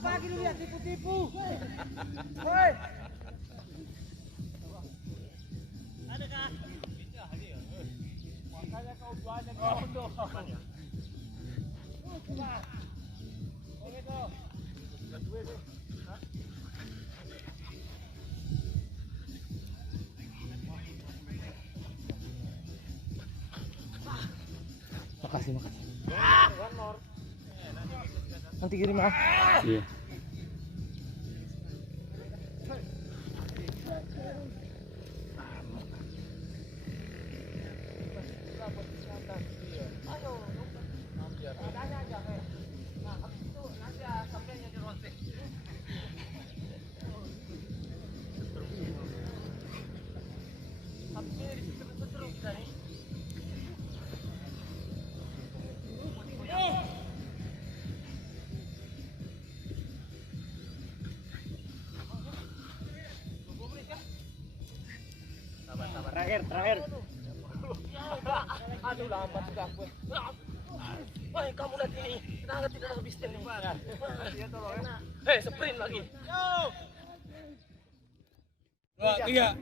Pagi lu lihat tipu-tipu. Hei. Ada kah? Makanya kau banyak bodoh. Makasih. Nanti kirim ya. Iya. Terakhir. Aduh lambat juga aku. Woi kamu lihat ini, kenapa tidak habis nih? Iya tolong. Hei sprint lagi. Yo. 2, 3.